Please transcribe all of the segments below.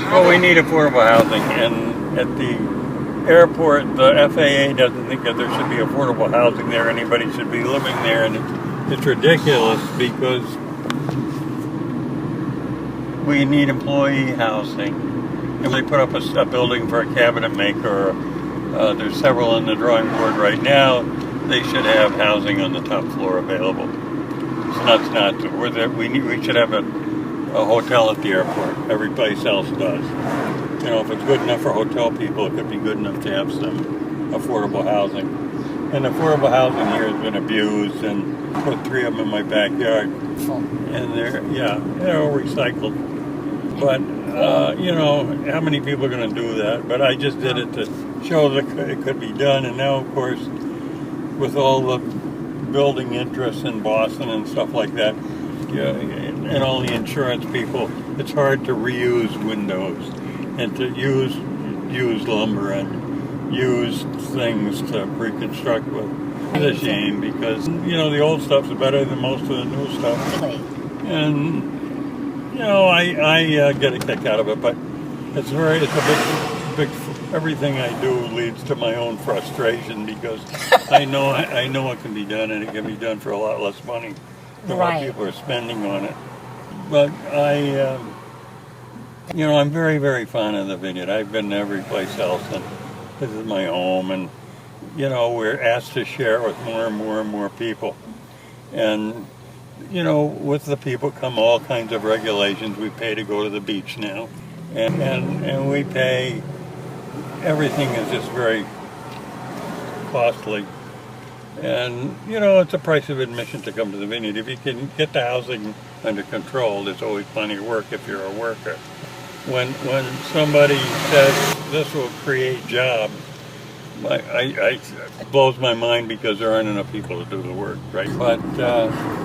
Well, we need affordable housing, and at the airport, the FAA doesn't think that there should be affordable housing there. Anybody should be living there, and it's ridiculous because we need employee housing. If they put up a building for a cabinet maker, there's several on the drawing board right now, they should have housing on the top floor available. It's nuts not to. We should have a hotel at the airport. Every place else does. You know, if it's good enough for hotel people, it could be good enough to have some affordable housing. And affordable housing here has been abused, and put 3 of them in my backyard, and they're all recycled. But you know, how many people are going to do that? But I just did it to show that it could be done, and now, of course, with all the building interests in Boston and stuff like that, and all the insurance people, it's hard to reuse windows and to use used lumber and use things to reconstruct with. It's a shame because, you know, the old stuff's better than most of the new stuff. Really? And, you know, I get a kick out of it, but it's a big, everything I do leads to my own frustration because I know it can be done, and it can be done for a lot less money than what people are spending on it. But I'm very, very fond of the vineyard. I've been every place else, and this is my home, and, you know, we're asked to share it with more and more and more people. And, you know, with the people come all kinds of regulations. We pay to go to the beach now, and we pay, everything is just very costly. And, you know, it's a price of admission to come to the vineyard. If you can get the housing under control, there's always plenty of work if you're a worker. When somebody says this will create jobs, it blows my mind because there aren't enough people to do the work, right? But,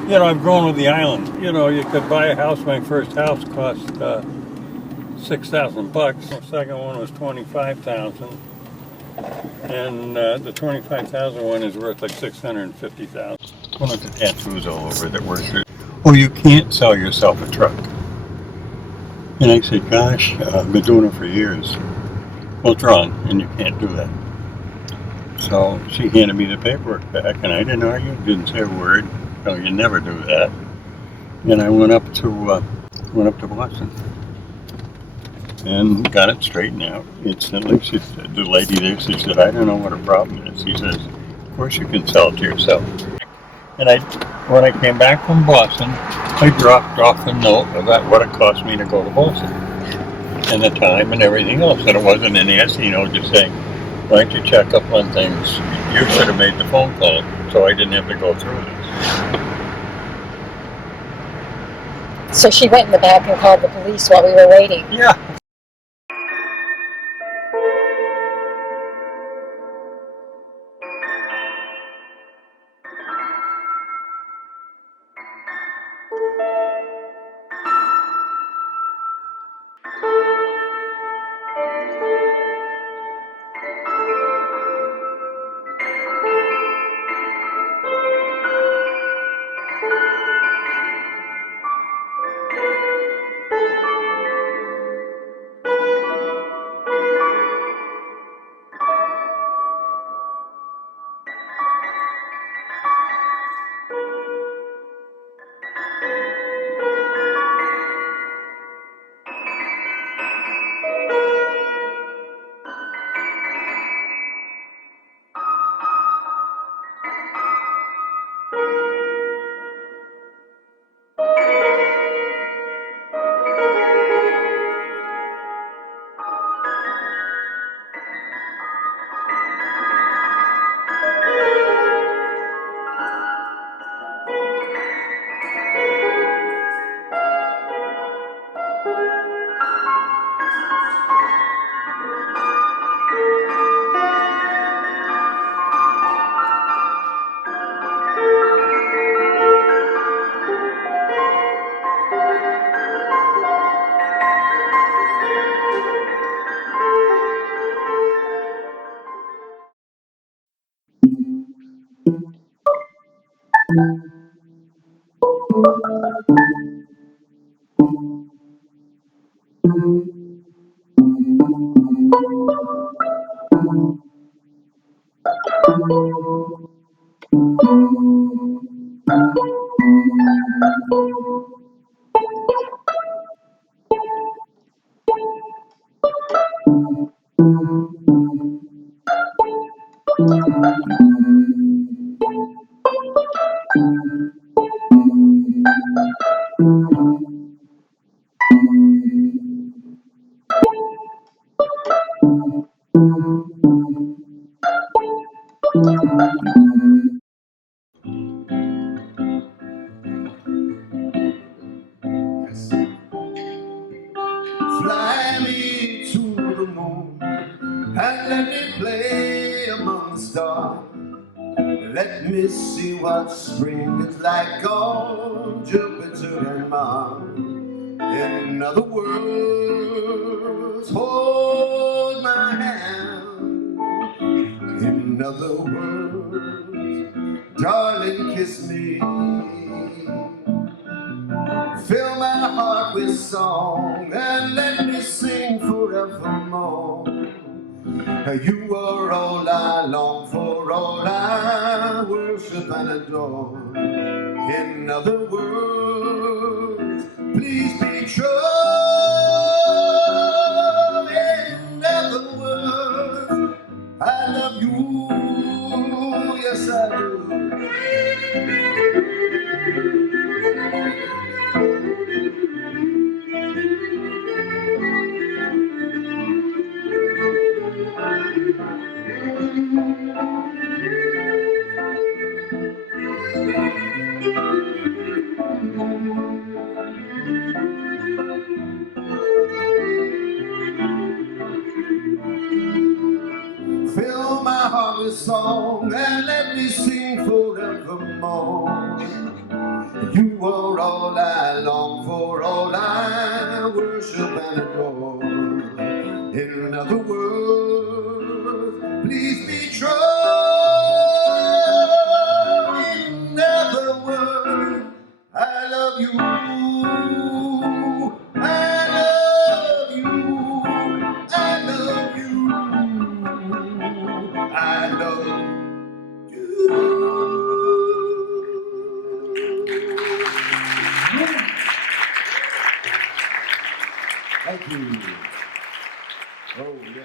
you know, I've grown with the island. You know, you could buy a house. My first house cost $6,000. The second one was $25,000. And the $25,000 one is worth like $650,000. One of the tattoos all over that works. Oh, you can't sell yourself a truck. And I said, gosh, I've been doing it for years. Well, it's wrong, and you can't do that. So she handed me the paperwork back, and I didn't argue, didn't say a word. No, you never do that. And I went up to Boston and got it straightened out instantly. She said, the lady there, she said, I don't know what her problem is. She says, of course you can sell it to yourself. And when I came back from Boston, I dropped off a note about what it cost me to go to Boston and the time and everything else. And it wasn't an nasty note just saying, why don't you check up on things? You should have made the phone call, so I didn't have to go through this. So she went in the back and called the police while we were waiting. Yeah. Fly me to the moon and let me play among the stars. Let me see what spring is like on Jupiter and Mars. In other words, hold my hand. In other words, darling, kiss me. Fill my heart with song and let me sing forevermore. You are all I long for, all I worship and adore. In other words, please be true. In other words, I love you, yes I do. Fill my heart with song and let me sing forevermore. You are all I long for, all I worship and adore. In other words, please be true. In other words, I love you. I love you. I love you. I love you. Thank you. Oh, yeah.